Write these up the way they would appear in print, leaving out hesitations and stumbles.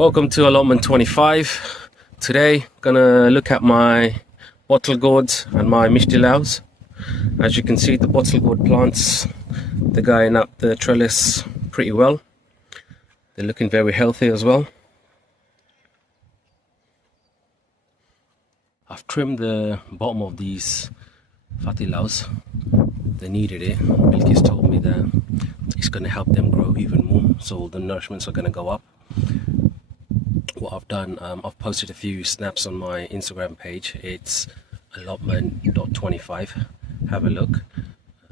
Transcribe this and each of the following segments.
Welcome to allotment 25. Today gonna look at my bottle gourds and my Mishti Laows. As you can see, the bottle gourd plants, they're going up the trellis pretty well. They're looking very healthy as well. I've trimmed the bottom of these Fathi Laows. They needed it. Bilkis told me that it's going to help them grow even more, so the nourishments are going to go up. What I've done, I've posted a few snaps on my Instagram page. It's allotment.25. Have a look.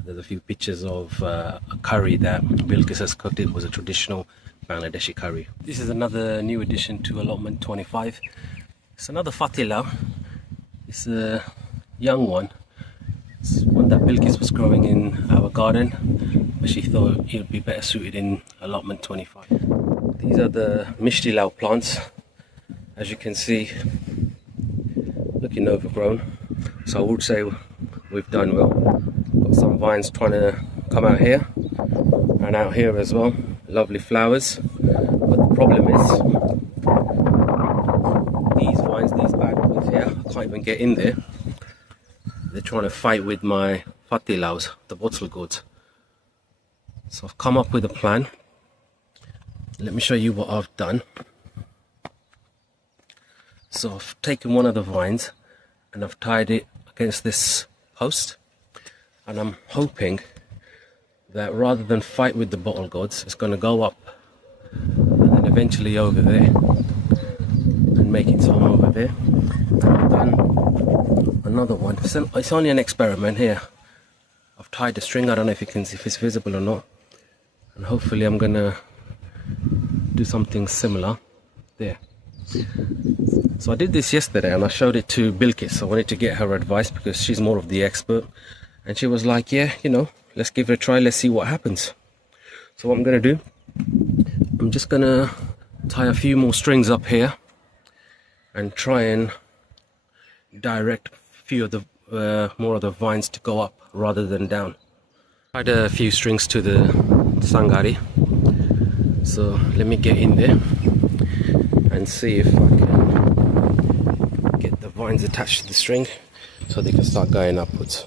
There's a few pictures of a curry that Bilkis has cooked. It was a traditional Bangladeshi curry. This is another new addition to allotment 25. It's another Fathi Laow. It's a young one. It's one that Bilkis was growing in our garden, but she thought it would be better suited in allotment 25. These are the Mishti Laow plants. As you can see, looking overgrown. So I would say we've done well. Got some vines trying to come out here and out here as well. Lovely flowers. But the problem is, these vines, these bad ones here, I can't even get in there. They're trying to fight with my Fathi Laows, the bottle gourds. So I've come up with a plan. Let me show you what I've done. So I've taken one of the vines and I've tied it against this post, and I'm hoping that rather than fight with the bottle gourds, it's going to go up and then eventually over there and make its home over there. I've done another one. It's only an experiment here. I've tied the string. I don't know if you can see if it's visible or not, and hopefully I'm gonna do something similar there. So I did this yesterday and I showed it to Bilkis. I wanted to get her advice because she's more of the expert, and she was like, yeah, you know, let's give it a try, let's see what happens. So what I'm gonna do, I'm just gonna tie a few more strings up here and try and direct a few of the more of the vines to go up rather than down. Tied a few strings to the Sangari, so let me get in there and see if I can get the vines attached to the string so they can start going upwards.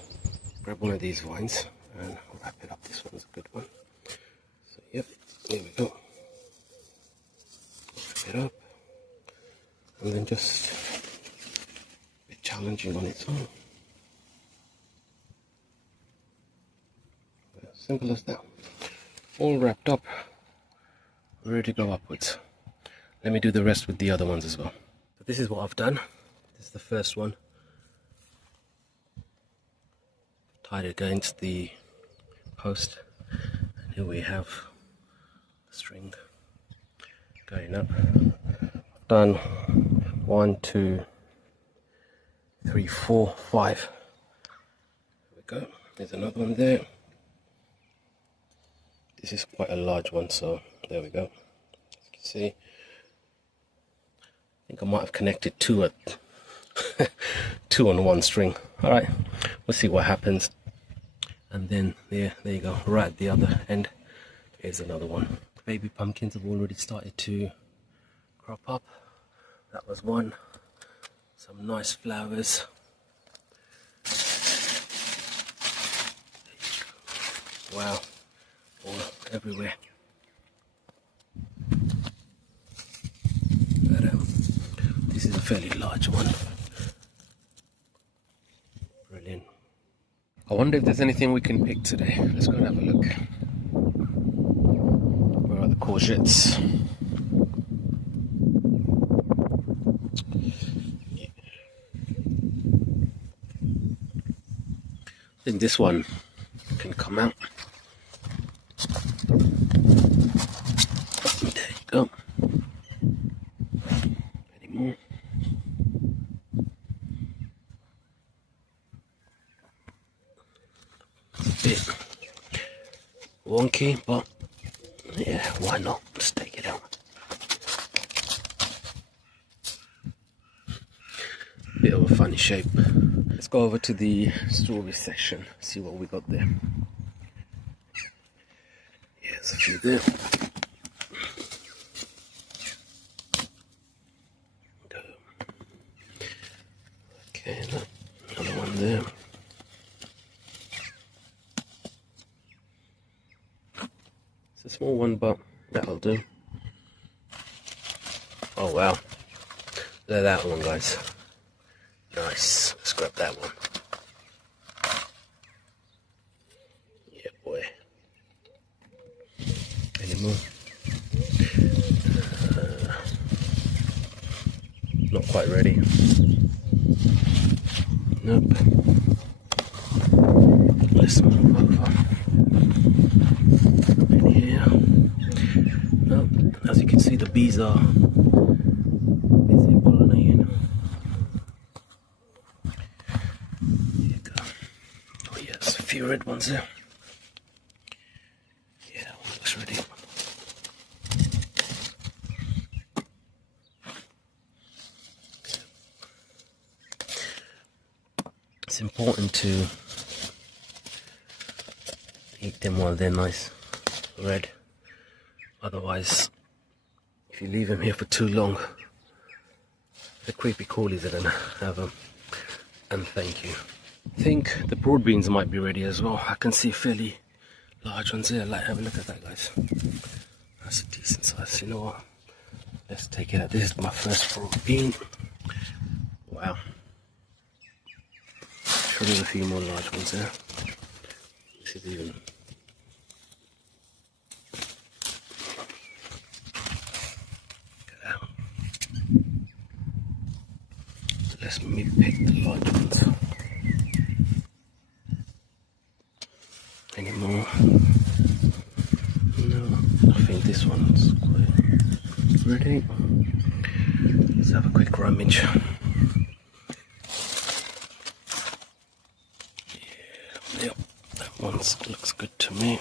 Grab one of these vines and wrap it up. This one's a good one. So yep, there we go. Wrap it up, and then just a bit challenging on its own. Simple as that. All wrapped up, ready to go upwards. Let me do the rest with the other ones as well. So this is what I've done. This is the first one. Tied it against the post, and here we have the string going up. I've done 1, 2, 3, 4, 5. There we go. There's another one there. This is quite a large one, so there we go. As you can see, I think I might have connected two on one string. All right, we'll see what happens. And then there you go, right at the other end, here's another one. Baby pumpkins have already started to crop up. That was one. Some nice flowers. Wow, all everywhere. This is a fairly large one. Brilliant. I wonder if there's anything we can pick today. Let's go and have a look. Where are the courgettes? Yeah. I think this one can come out. There you go. Any more? Bit wonky, but yeah, why not? Let's take it out. Bit of a funny shape. Let's go over to the strawberry section, see what we got there. Yeah, there's a few there. there. It's a small one, but that'll do. Oh wow, look at that one, guys. Nice. Let's grab that one. Yeah, boy. Any more? Not quite ready. Nope. Let's move over. In here. Nope. As you can see, the bees are busy pollinating. Here you go. Oh yes, a few red ones there. Yeah, that one looks ready. It's important to eat them while they're nice red. Otherwise, if you leave them here for too long, the creepy crawlies are gonna have them. And thank you. I think the broad beans might be ready as well. I can see fairly large ones here. Like, have a look at that, guys. That's a decent size. You know what? Let's take it out. This is my first broad bean. Wow. Sure, there's a few more large ones there. This is even. Let's pick the large ones. Any more? No, I think this one's quite ready. Let's have a quick rummage. Yeah, yep, that one looks good to me.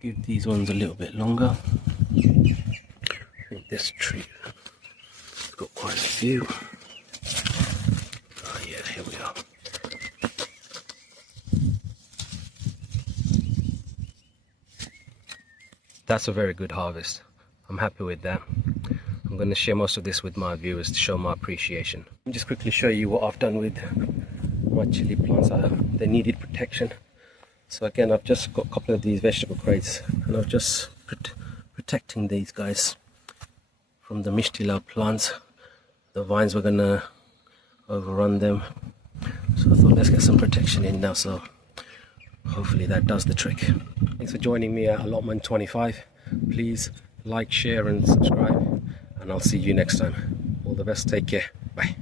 Give these ones a little bit longer. I think this tree got quite a few. Oh yeah, here we are. That's a very good harvest. I'm happy with that. I'm going to share most of this with my viewers to show my appreciation. I'll just quickly show you what I've done with my chili plants. They needed protection. So again, I've just got a couple of these vegetable crates and I've just protecting these guys from the Mishti Laow plants. The vines were gonna overrun them, so I thought let's get some protection in now, so hopefully that does the trick. Thanks for joining me at Allotment 25. Please like, share and subscribe, and I'll see you next time. All the best, take care, bye.